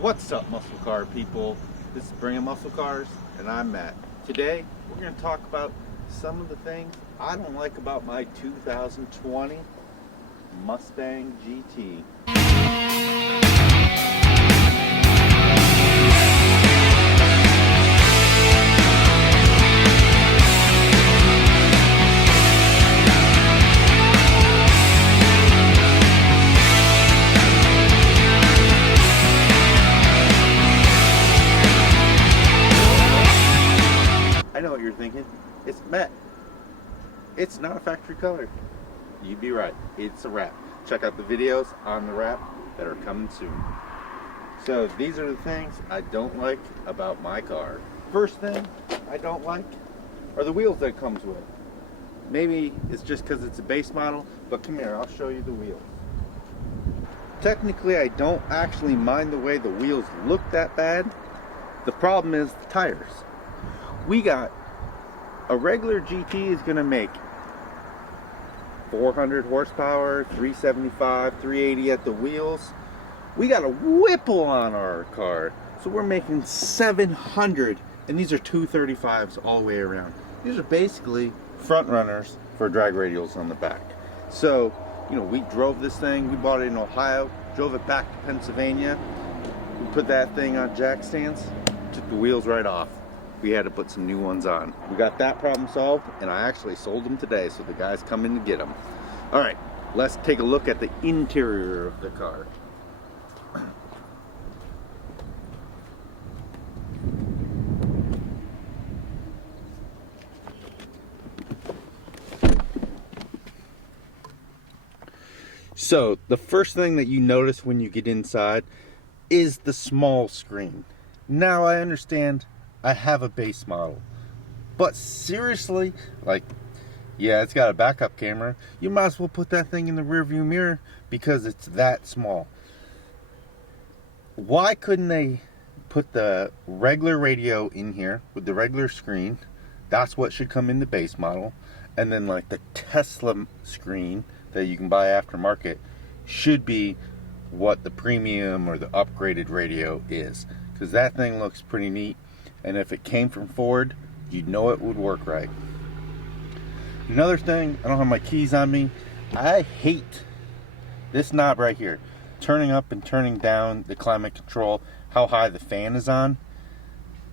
What's up, muscle car people? This is Bringing Muscle Cars, and I'm Matt. Today, we're going to talk about some of the things I don't like about my 2020 Mustang GT. I know what you're thinking. It's Met. It's not a factory color. You'd be right. It's a wrap. Check out the videos on the wrap that are coming soon. So these are the things I don't like about my car. First thing I don't like are the wheels that it comes with. Maybe it's just because it's a base model, but come here, I'll show you the wheels. Technically, I don't actually mind the way the wheels look that bad. The problem is the tires. We got a regular GT is going to make 400 horsepower, 375, 380 at the wheels. We got a Whipple on our car, so we're making 700, and these are 235s all the way around. These are basically front runners for drag radials on the back. So, you know, we drove this thing, we bought it in Ohio, drove it back to Pennsylvania, we put that thing on jack stands, took the wheels right off. We had to put some new ones on. We got that problem solved, and I actually sold them today, so the guys come in to get them. All right, let's take a look at the interior of the car. So the first thing that you notice when you get inside is the small screen. Now I understand I have a base model, but seriously, like, yeah, it's got a backup camera. You might as well put that thing in the rear view mirror because it's that small. Why couldn't they put the regular radio in here with the regular screen? That's what should come in the base model. And then like the Tesla screen that you can buy aftermarket should be what the premium or the upgraded radio is, because that thing looks pretty neat. And if it came from Ford, you'd know it would work right. Another thing, I don't have my keys on me. I hate this knob right here. Turning up and turning down the climate control, how high the fan is on.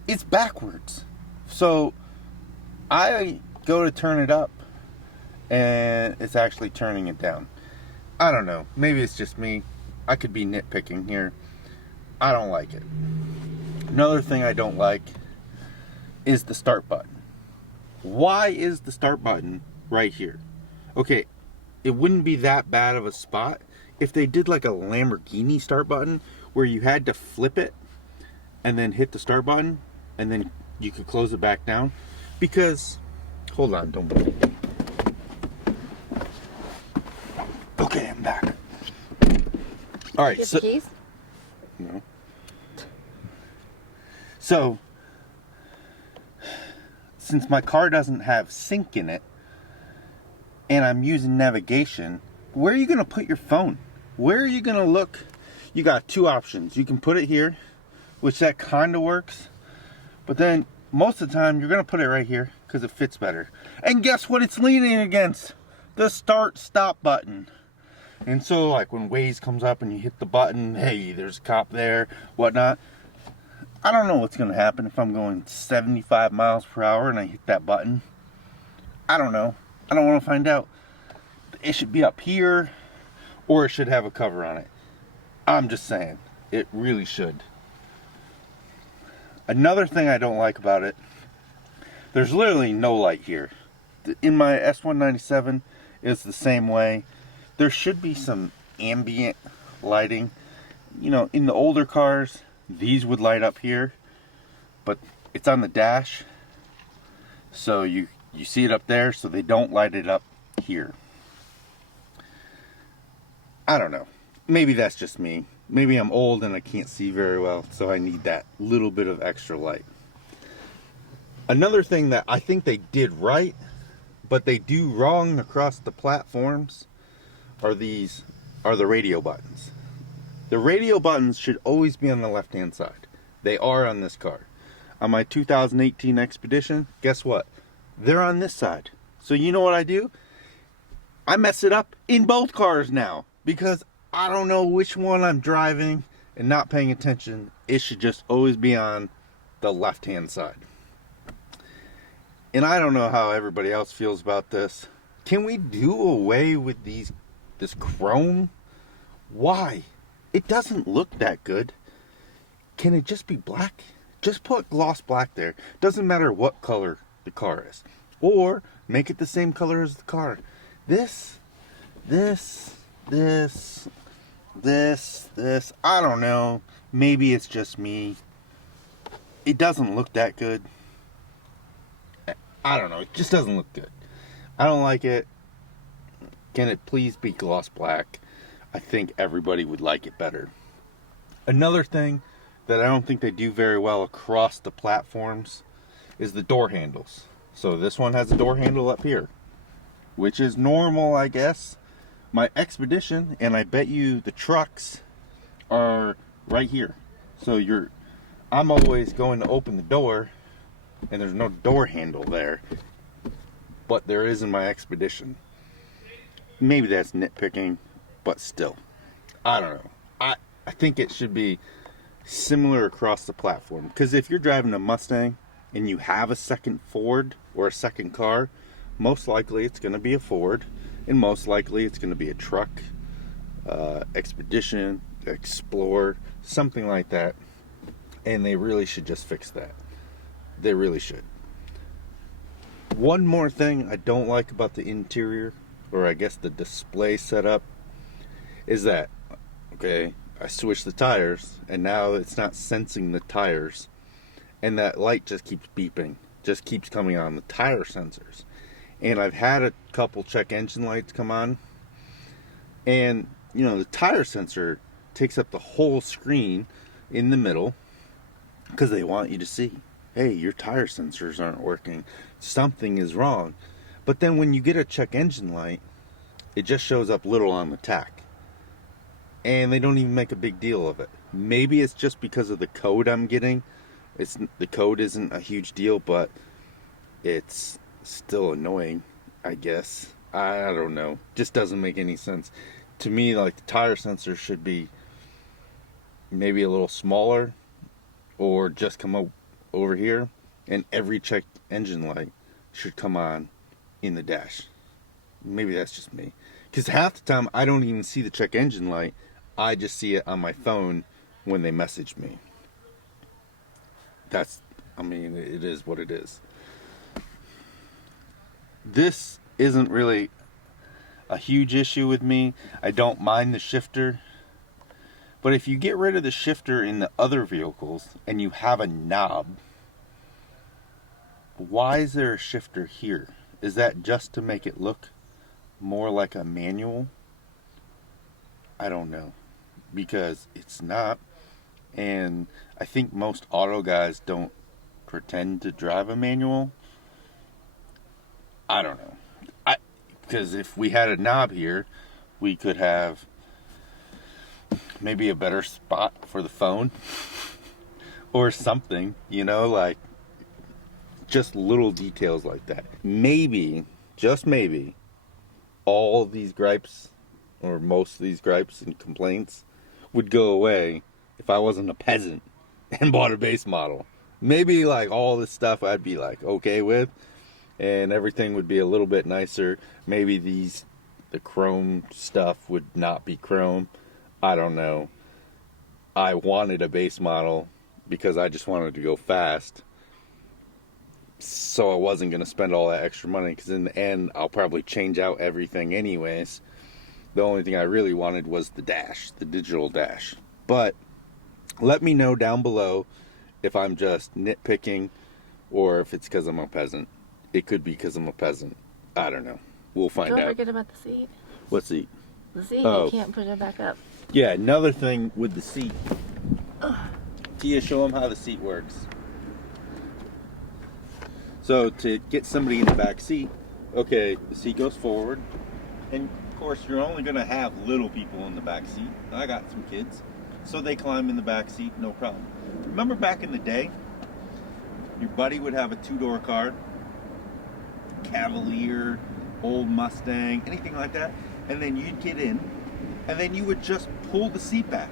It's backwards. So I go to turn it up and it's actually turning it down. I don't know. Maybe it's just me. I could be nitpicking here. I don't like it. Another thing I don't like is the start button. Why is the start button right here? Okay, it wouldn't be that bad of a spot if they did like a Lamborghini start button where you had to flip it and then hit the start button and then you could close it back down. Because, hold on, don't move. Okay, I'm back. All right, so... keys? No. So, since my car doesn't have sync in it, and I'm using navigation, where are you going to put your phone? Where are you going to look? You got two options. You can put it here, which that kind of works, but then most of the time you're going to put it right here because it fits better. And guess what it's leaning against? The start-stop button. And so, like, when Waze comes up and you hit the button, hey, there's a cop there, whatnot. I don't know what's going to happen if I'm going 75 miles per hour and I hit that button. I don't know. I don't want to find out. It should be up here, or it should have a cover on it. I'm just saying. It really should. Another thing I don't like about it, there's literally no light here. In my S197, it's the same way. There should be some ambient lighting. You know, in the older cars, these would light up here, but it's on the dash, so you see it up there, so they don't light it up here. I don't know. Maybe that's just me. Maybe I'm old and I can't see very well, so I need that little bit of extra light. Another thing that I think they did right, but they do wrong across the platforms, are the radio buttons. The radio buttons should always be on the left-hand side. They are on this car. On my 2018 Expedition, guess what? They're on this side. So you know what I do? I mess it up in both cars now because I don't know which one I'm driving and not paying attention. It should just always be on the left-hand side. And I don't know how everybody else feels about this. Can we do away with this chrome? Why? It doesn't look that good. Can it just be black? Just put gloss black there. Doesn't matter what color the car is. Or make it the same color as the car. This, I don't know. Maybe it's just me. It doesn't look that good. I don't know. It just doesn't look good. I don't like it. Can it please be gloss black? I think everybody would like it better. Another thing that I don't think they do very well across the platforms is the door handles. So this one has a door handle up here, which is normal, I guess. My Expedition, and I bet you the trucks are right here. So I'm always going to open the door and there's no door handle there, but there is in my Expedition. Maybe that's nitpicking, but still, I don't know. I think it should be similar across the platform, because if you're driving a Mustang and you have a second Ford or a second car, most likely it's going to be a Ford, and most likely it's going to be a truck, Expedition, Explorer, something like that. And they really should just fix that. They really should. One more thing I don't like about the interior, or I guess the display setup, is that, okay, I switched the tires and now it's not sensing the tires, and that light just keeps beeping, just keeps coming on, the tire sensors. And I've had a couple check engine lights come on, and you know, the tire sensor takes up the whole screen in the middle because they want you to see, hey, your tire sensors aren't working, something is wrong. But then when you get a check engine light, it just shows up little on the tack, and they don't even make a big deal of it. Maybe it's just because of the code I'm getting. The code isn't a huge deal, but it's still annoying, I guess. I don't know. Just doesn't make any sense to me. Like, the tire sensor should be maybe a little smaller, or just come up over here, and every check engine light should come on in the dash. Maybe that's just me, because half the time I don't even see the check engine light. I just see it on my phone when they message me. It is what it is. This isn't really a huge issue with me. I don't mind the shifter. But if you get rid of the shifter in the other vehicles and you have a knob, why is there a shifter here? Is that just to make it look more like a manual? I don't know, because it's not. And I think most auto guys don't pretend to drive a manual. I don't know. Because if we had a knob here, we could have maybe a better spot for the phone or something, like just little details like that. Maybe, just maybe, all these gripes, or most of these gripes and complaints, would go away if I wasn't a peasant and bought a base model. Maybe like all this stuff I'd be like okay with, and everything would be a little bit nicer. Maybe the chrome stuff would not be chrome. I don't know. I wanted a base model because I just wanted to go fast, so I wasn't going to spend all that extra money, because in the end I'll probably change out everything anyways. The only thing I really wanted was the dash, the digital dash. But let me know down below if I'm just nitpicking or if it's because I'm a peasant. It could be because I'm a peasant. I don't know. We'll find out. Don't forget about the seat. What seat? The seat, Oh. You can't push it back up. Yeah, another thing with the seat. Tia, show them how the seat works. So to get somebody in the back seat, okay, the seat goes forward. And of course, you're only going to have little people in the back seat. I got some kids. so they climb in the back seat, no problem. Remember back in the day, your buddy would have a 2-door car, Cavalier, old Mustang, anything like that, and then you'd get in, and then you would just pull the seat back.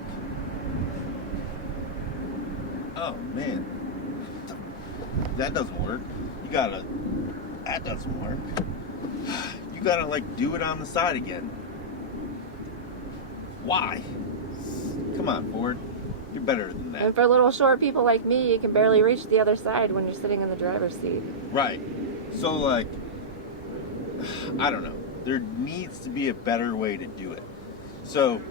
Oh man, that doesn't work. That doesn't work. You gotta like do it on the side again. Why? Come on, Ford. You're better than that. And for little short people like me, you can barely reach the other side when you're sitting in the driver's seat. Right. So like, I don't know. There needs to be a better way to do it. So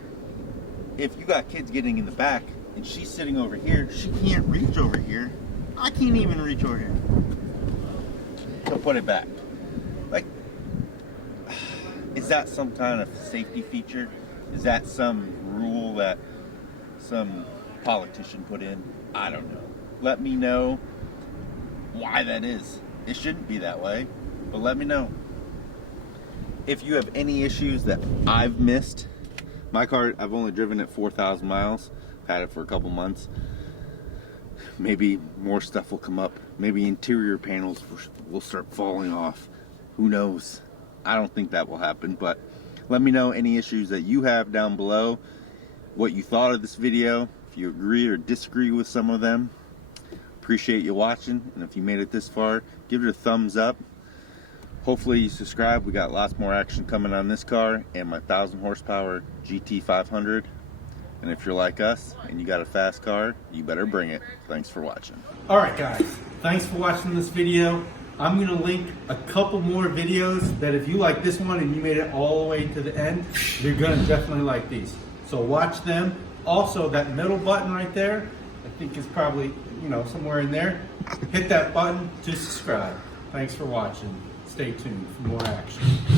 if you got kids getting in the back and she's sitting over here, she can't reach over here. I can't even reach over here. So put it back. Like, is that some kind of safety feature? Is that some rule that some politician put in? I don't know. Let me know why that is. It shouldn't be that way, but let me know. If you have any issues that I've missed, my car, I've only driven it 4,000 miles, had it for a couple months. Maybe more stuff will come up. Maybe interior panels will start falling off. Who knows? I don't think that will happen, but let me know any issues that you have down below, what you thought of this video, if you agree or disagree with some of them. Appreciate you watching, and if you made it this far, give it a thumbs up. Hopefully you subscribe. We got lots more action coming on this car and my 1,000 horsepower GT500. And if you're like us and you got a fast car, you better bring it. Thanks for watching. All right, guys. Thanks for watching this video. I'm going to link a couple more videos that if you like this one and you made it all the way to the end, you're going to definitely like these. So watch them. Also, that middle button right there, I think is probably, somewhere in there. Hit that button to subscribe. Thanks for watching. Stay tuned for more action.